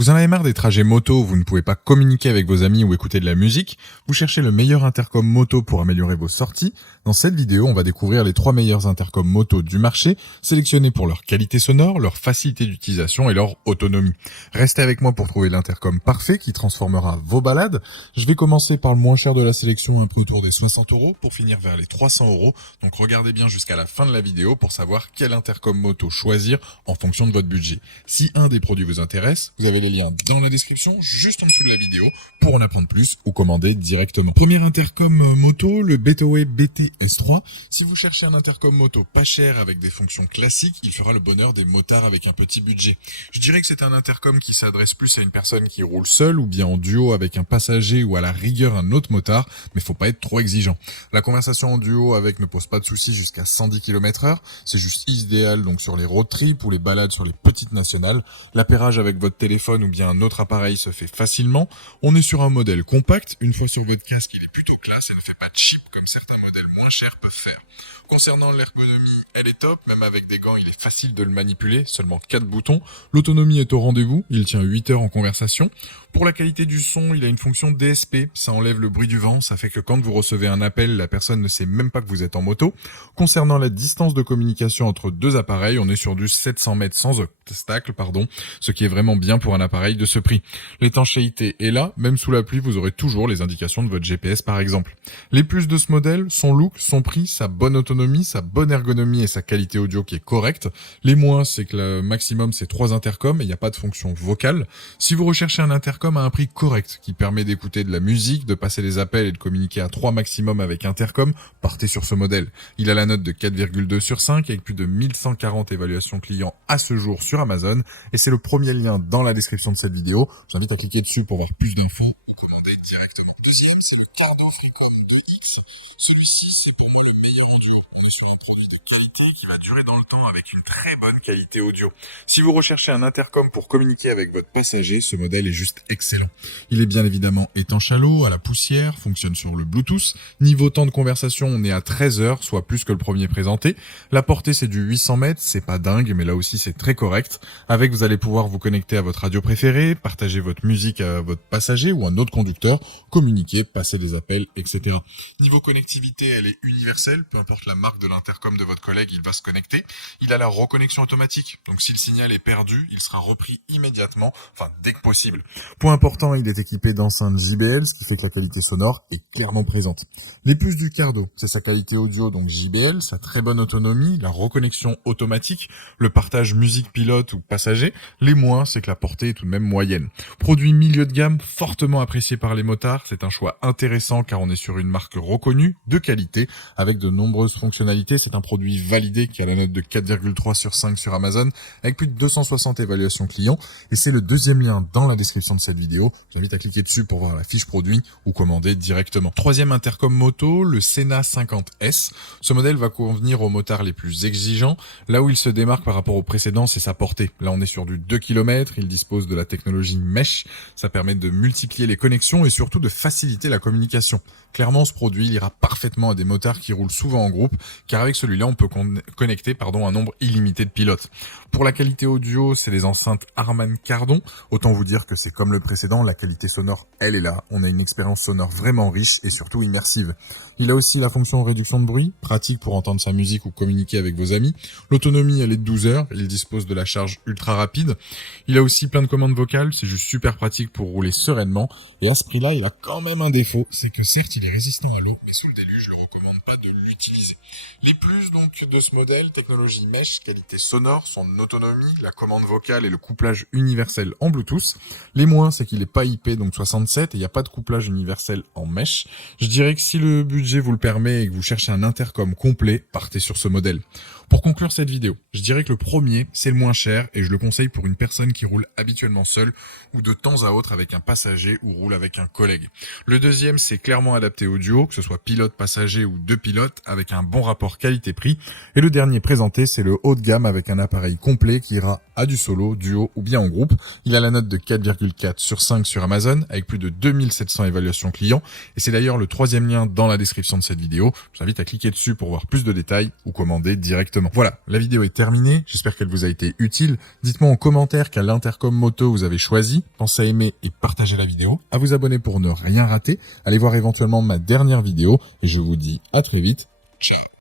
Vous en avez marre des trajets moto où vous ne pouvez pas communiquer avec vos amis ou écouter de la musique? Vous cherchez le meilleur intercom moto pour améliorer vos sorties? Dans cette vidéo, on va découvrir les 3 meilleurs intercoms moto du marché, sélectionnés pour leur qualité sonore, leur facilité d'utilisation et leur autonomie. Restez avec moi pour trouver l'intercom parfait qui transformera vos balades. Je vais commencer par le moins cher de la sélection, un peu autour des 60 euros, pour finir vers les 300 euros. Donc regardez bien jusqu'à la fin de la vidéo pour savoir quel intercom moto choisir en fonction de votre budget. Si un des produits vous intéresse, vous avez les liens dans la description, juste en dessous de la vidéo, pour en apprendre plus ou commander directement. Premier intercom moto, le Betaway BT-S3. Si vous cherchez un intercom moto pas cher avec des fonctions classiques, il fera le bonheur des motards avec un petit budget. Je dirais que c'est un intercom qui s'adresse plus à une personne qui roule seule ou bien en duo avec un passager ou à la rigueur un autre motard, mais faut pas être trop exigeant. La conversation en duo avec ne pose pas de soucis jusqu'à 110 km/h, c'est juste idéal donc sur les road trips ou les balades sur les petites nationales. L'appairage avec votre téléphone ou bien un autre appareil se fait facilement. On est sur un modèle compact, une fois sur votre casque il est plutôt classe et ne fait pas de chip comme certains modèles moins chers peuvent faire. Concernant l'ergonomie, elle est top, même avec des gants il est facile de le manipuler, seulement 4 boutons. L'autonomie est au rendez-vous, il tient 8 heures en conversation. Pour la qualité du son, il a une fonction DSP, ça enlève le bruit du vent, ça fait que quand vous recevez un appel, la personne ne sait même pas que vous êtes en moto. Concernant la distance de communication entre deux appareils, on est sur du 700 mètres sans obstacle, ce qui est vraiment bien pour un appareil de ce prix. L'étanchéité est là, même sous la pluie, vous aurez toujours les indications de votre GPS par exemple. Les plus de ce modèle, son look, son prix, sa bonne autonomie, sa bonne ergonomie et sa qualité audio qui est correcte. Les moins, c'est que le maximum c'est 3 intercoms et il n'y a pas de fonction vocale. Si vous recherchez un intercom à un prix correct qui permet d'écouter de la musique, de passer des appels et de communiquer à 3 maximum avec intercom, partez sur ce modèle. Il a la note de 4,2 sur 5 avec plus de 1140 évaluations clients à ce jour sur Amazon et c'est le premier lien dans la description de cette vidéo. Je vous invite à cliquer dessus pour voir plus d'infos ou commander directement. Deuxième, c'est le Cardo Freecom 2X. Celui-ci, c'est pour moi le meilleur audio. On est sur un produit de qualité qui va durer dans le temps avec une très bonne qualité audio. Si vous recherchez un intercom pour communiquer avec votre passager, ce modèle est juste excellent. Il est bien évidemment étanche à l'eau, à la poussière, fonctionne sur le Bluetooth. Niveau temps de conversation, on est à 13 heures, soit plus que le premier présenté. La portée, c'est du 800 mètres, c'est pas dingue, mais là aussi c'est très correct. Avec, vous allez pouvoir vous connecter à votre radio préférée, partager votre musique à votre passager ou un autre conducteur, communiquer, passer des appels, etc. Niveau connectivité, elle est universelle, peu importe la marque de l'intercom de votre collègue, il va se connecter. Il a la reconnexion automatique, donc si le signal est perdu, il sera repris immédiatement, dès que possible. Point important, il est équipé d'enceintes JBL, ce qui fait que la qualité sonore est clairement présente. Les plus du Cardo, c'est sa qualité audio, donc JBL, sa très bonne autonomie, la reconnexion automatique, le partage musique pilote ou passager. Les moins, c'est que la portée est tout de même moyenne. Produit milieu de gamme, fortement apprécié par les motards, c'est un choix intéressant car on est sur une marque reconnue, de qualité, avec de nombreuses fonctionnalités. C'est un produit validé qui a la note de 4,3 sur 5 sur Amazon, avec plus de 260 évaluations clients, et c'est le deuxième lien dans la description de cette vidéo. Je vous invite à cliquer dessus pour voir la fiche produit ou commander directement. Troisième intercom moto, le Sena 50S. Ce modèle va convenir aux motards les plus exigeants. Là où il se démarque par rapport au précédent, c'est sa portée. Là, on est sur du 2 km, il dispose de la technologie Mesh. Ça permet de multiplier les connexions et surtout de faciliter la communication. Clairement, ce produit il ira parfaitement à des motards qui roulent souvent en groupe, car avec celui-là, on peut connecter un nombre illimité de pilotes. Pour la qualité audio, c'est des enceintes Harman Kardon. Autant vous dire que c'est comme le précédent, la qualité sonore, elle est là. On a une expérience sonore vraiment riche et surtout immersive. Il a aussi la fonction réduction de bruit, pratique pour entendre sa musique ou communiquer avec vos amis. L'autonomie, elle est de 12 heures. Il dispose de la charge ultra rapide. Il a aussi plein de commandes vocales. C'est juste super pratique pour rouler sereinement. Et à ce prix-là, il a quand même un défaut. C'est que certes, il est résistant à l'eau, mais sous le déluge, je ne recommande pas de l'utiliser. Les plus donc de ce modèle, technologie Mesh, qualité sonore, son autonomie, la commande vocale et le couplage universel en Bluetooth. Les moins, c'est qu'il n'est pas IP, donc 67, et il n'y a pas de couplage universel en Mesh. Je dirais que si le budget vous le permet et que vous cherchez un intercom complet, partez sur ce modèle. Pour conclure cette vidéo, je dirais que le premier, c'est le moins cher et je le conseille pour une personne qui roule habituellement seule ou de temps à autre avec un passager ou roule avec un collègue. Le deuxième, c'est clairement adapté au duo, que ce soit pilote, passager ou deux pilotes, avec un bon rapport qualité-prix. Et le dernier présenté, c'est le haut de gamme avec un appareil complet qui ira à du solo, duo ou bien en groupe. Il a la note de 4,4 sur 5 sur Amazon avec plus de 2700 évaluations clients. Et c'est d'ailleurs le troisième lien dans la description de cette vidéo. Je vous invite à cliquer dessus pour voir plus de détails ou commander directement. Exactement. Voilà, la vidéo est terminée. J'espère qu'elle vous a été utile. Dites-moi en commentaire quel intercom moto vous avez choisi. Pensez à aimer et partager la vidéo, à vous abonner pour ne rien rater. Allez voir éventuellement ma dernière vidéo et je vous dis à très vite. Ciao.